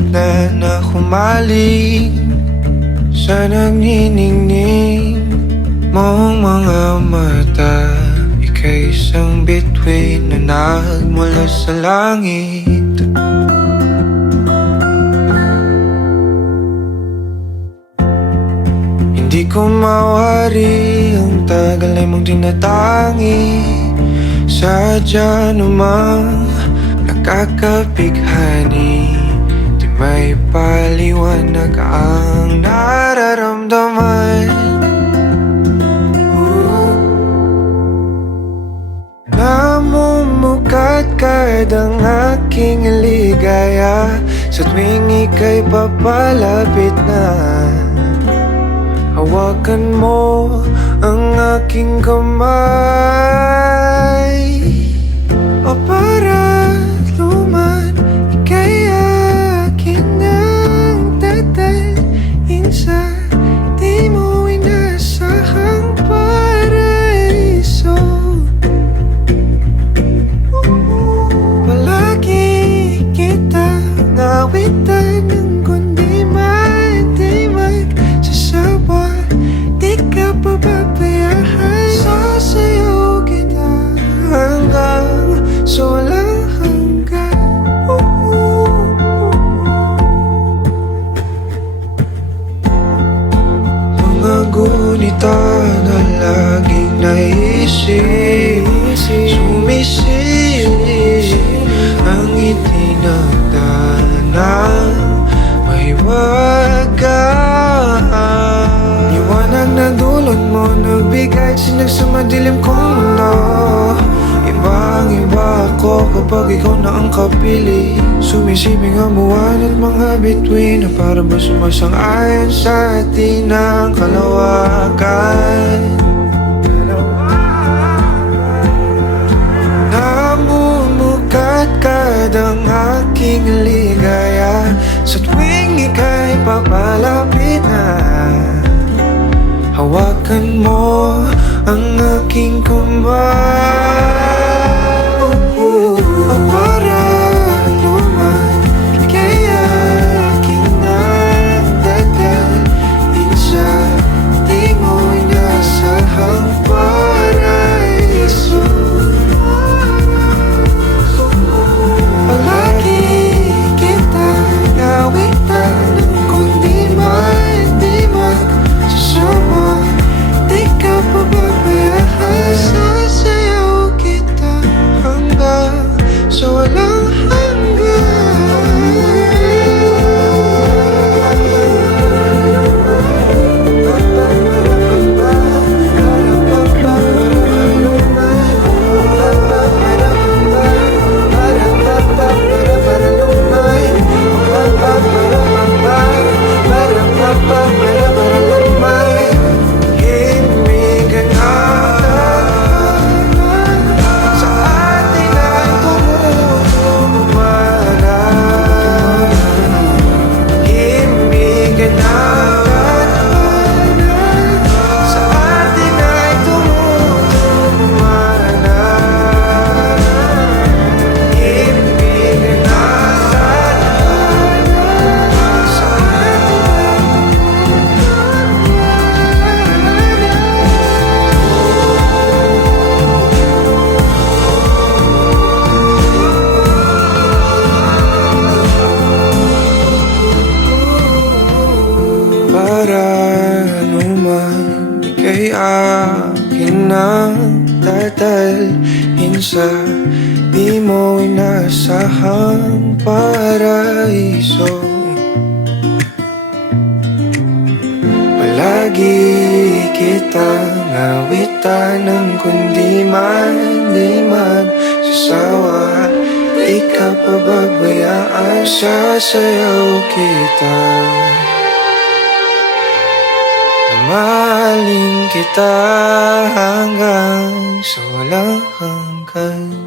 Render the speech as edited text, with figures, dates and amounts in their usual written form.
gitna na humaling sa nagniningning mong mga mata. Ika'y isang bituin na nagmula sa langit. Hindi ko mawari ang tagal ay mong tinatangi. Sadya namang nakakapighani, di may paliwanag ang nararamdaman. Namumukadkad ang aking ligaya sa tuwing ika'y papalapit na. Hawakan mo ang aking kamay, o para luman, ika'y akin ng dadalhin sa di mo inasahang paraiso. Palagi kitang awitan ng kundi man di magsasawa. Di ka pababayaan, sasayaw kita hanggang sa walang hanggan. Mga gunita na laging naisip, sumisilip ang itinagdanang mahiwagaan. Liwanag na dulot mo, nagbigay sinag sa madilim kong mundo. Ibang-iba ako kapag ikaw na ang kapili. Sumisibing ang buwan at mga bituin na para ba sumasang-ayon sa atin ang kalawakan. Namumukadkad ang aking ligaya sa tuwing ika'y papalapit na. Hawakan mo ang aking kamay, o para luman, ika'y aking nagdadalhin sa di mo inasahang paraiso. Palagi kitang awitan ng kundi man di magsasawa. Di ka pababayaan, sasayaw kita hanggang sa walang ika'y akin ang dadalhin sa di mo inasahang paraiso. Palagi kitang awitan ng kundi man di magsasawa. Di ka pababayaan, sasayaw kita. Mahalin kita hanggang sa walang hanggan.